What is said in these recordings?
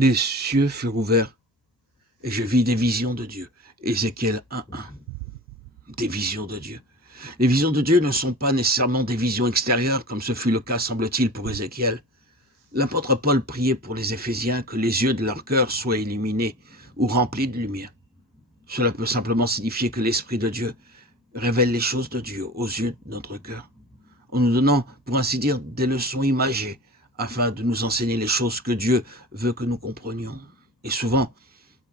Les cieux furent ouverts et je vis des visions de Dieu. Ézéchiel 1:1. Des visions de Dieu. Les visions de Dieu ne sont pas nécessairement des visions extérieures, comme ce fut le cas, semble-t-il, pour Ézéchiel. L'apôtre Paul priait pour les Éphésiens que les yeux de leur cœur soient illuminés ou remplis de lumière. Cela peut simplement signifier que l'Esprit de Dieu révèle les choses de Dieu aux yeux de notre cœur, en nous donnant, pour ainsi dire, des leçons imagées, afin de nous enseigner les choses que Dieu veut que nous comprenions. Et souvent,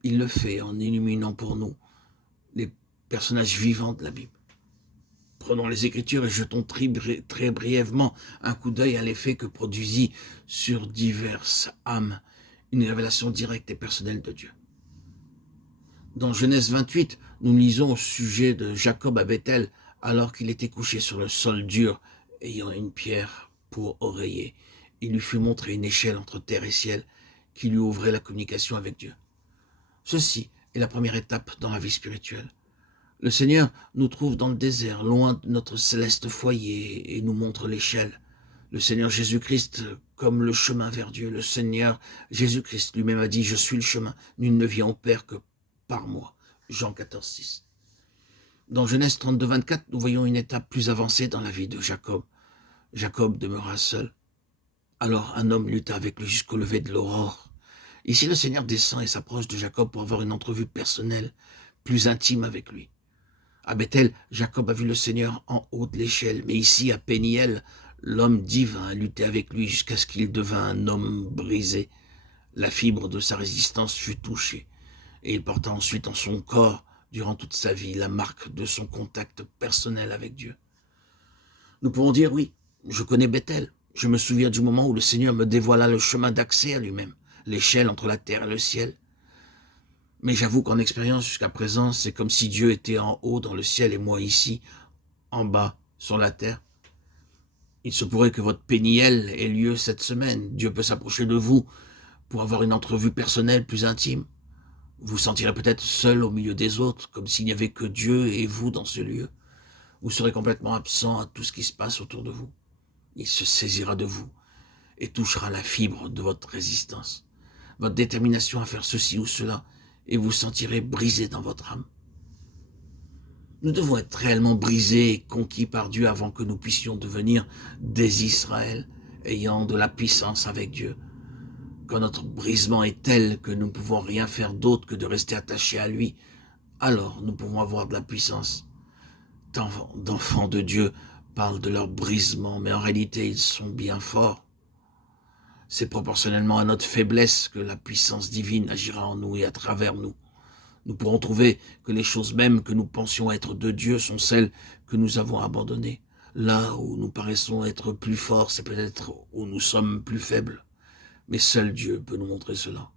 il le fait en illuminant pour nous les personnages vivants de la Bible. Prenons les Écritures et jetons très brièvement un coup d'œil à l'effet que produisit sur diverses âmes une révélation directe et personnelle de Dieu. Dans Genèse 28, nous lisons au sujet de Jacob à Bethel, alors qu'il était couché sur le sol dur, ayant une pierre pour oreiller. Il lui fut montré une échelle entre terre et ciel qui lui ouvrait la communication avec Dieu. Ceci est la première étape dans la vie spirituelle. Le Seigneur nous trouve dans le désert, loin de notre céleste foyer, et nous montre l'échelle. Le Seigneur Jésus-Christ comme le chemin vers Dieu. Le Seigneur Jésus-Christ lui-même a dit « Je suis le chemin, nul ne vient au Père que par moi ». Jean 14:6. Dans Genèse 32:24, nous voyons une étape plus avancée dans la vie de Jacob. Jacob demeura seul. Alors un homme lutta avec lui jusqu'au lever de l'aurore. Ici, le Seigneur descend et s'approche de Jacob pour avoir une entrevue personnelle, plus intime avec lui. À Bethel, Jacob a vu le Seigneur en haut de l'échelle, mais ici, à Péniel, l'homme divin a lutté avec lui jusqu'à ce qu'il devint un homme brisé. La fibre de sa résistance fut touchée, et il porta ensuite en son corps, durant toute sa vie, la marque de son contact personnel avec Dieu. Nous pouvons dire, oui, je connais Bethel. Je me souviens du moment où le Seigneur me dévoila le chemin d'accès à lui-même, l'échelle entre la terre et le ciel. Mais j'avoue qu'en expérience jusqu'à présent, c'est comme si Dieu était en haut dans le ciel et moi ici, en bas, sur la terre. Il se pourrait que votre Péniel ait lieu cette semaine. Dieu peut s'approcher de vous pour avoir une entrevue personnelle plus intime. Vous vous sentirez peut-être seul au milieu des autres, comme s'il n'y avait que Dieu et vous dans ce lieu. Vous serez complètement absent à tout ce qui se passe autour de vous. Il se saisira de vous et touchera la fibre de votre résistance, votre détermination à faire ceci ou cela, et vous sentirez brisé dans votre âme. Nous devons être réellement brisés et conquis par Dieu avant que nous puissions devenir des Israël, ayant de la puissance avec Dieu. Quand notre brisement est tel que nous ne pouvons rien faire d'autre que de rester attachés à lui, alors nous pouvons avoir de la puissance. Tant d'enfants de Dieu parlent de leur brisement, mais en réalité ils sont bien forts. C'est proportionnellement à notre faiblesse que la puissance divine agira en nous et à travers nous. Nous pourrons trouver que les choses mêmes que nous pensions être de Dieu sont celles que nous avons abandonnées. Là où nous paraissons être plus forts, c'est peut-être où nous sommes plus faibles. Mais seul Dieu peut nous montrer cela.